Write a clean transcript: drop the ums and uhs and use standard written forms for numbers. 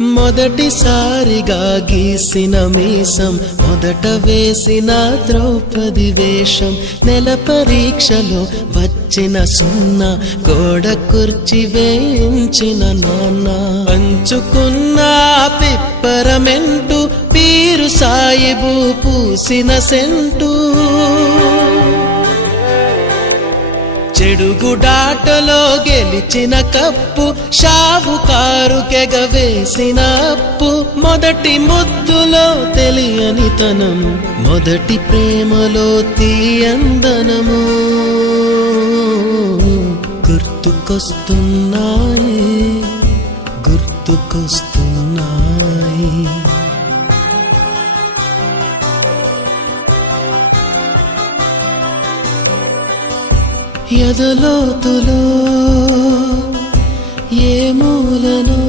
మొదటిసారిగా గీసిన మీసం, మొదట వేసిన ద్రౌపది వేషం, నెల పరీక్షలో వచ్చిన సున్నా, గోడ కుర్చీ వేయించిన నాన్న, పంచుకున్న పిప్పరమెంటు, పీరు సాయిబు పూసిన సెంటు, చెడుగుడాటలో గెలిచిన కప్పు, షావుకారుకెగవేసిన అప్పు, మొదటి ముద్దులో తెలియనితనం, మొదటి ప్రేమలో తీయందనము గుర్తుకొస్తున్నాయి, గుర్తుకొస్తున్నాయి. ఎదలోతులో ఏ మూలనో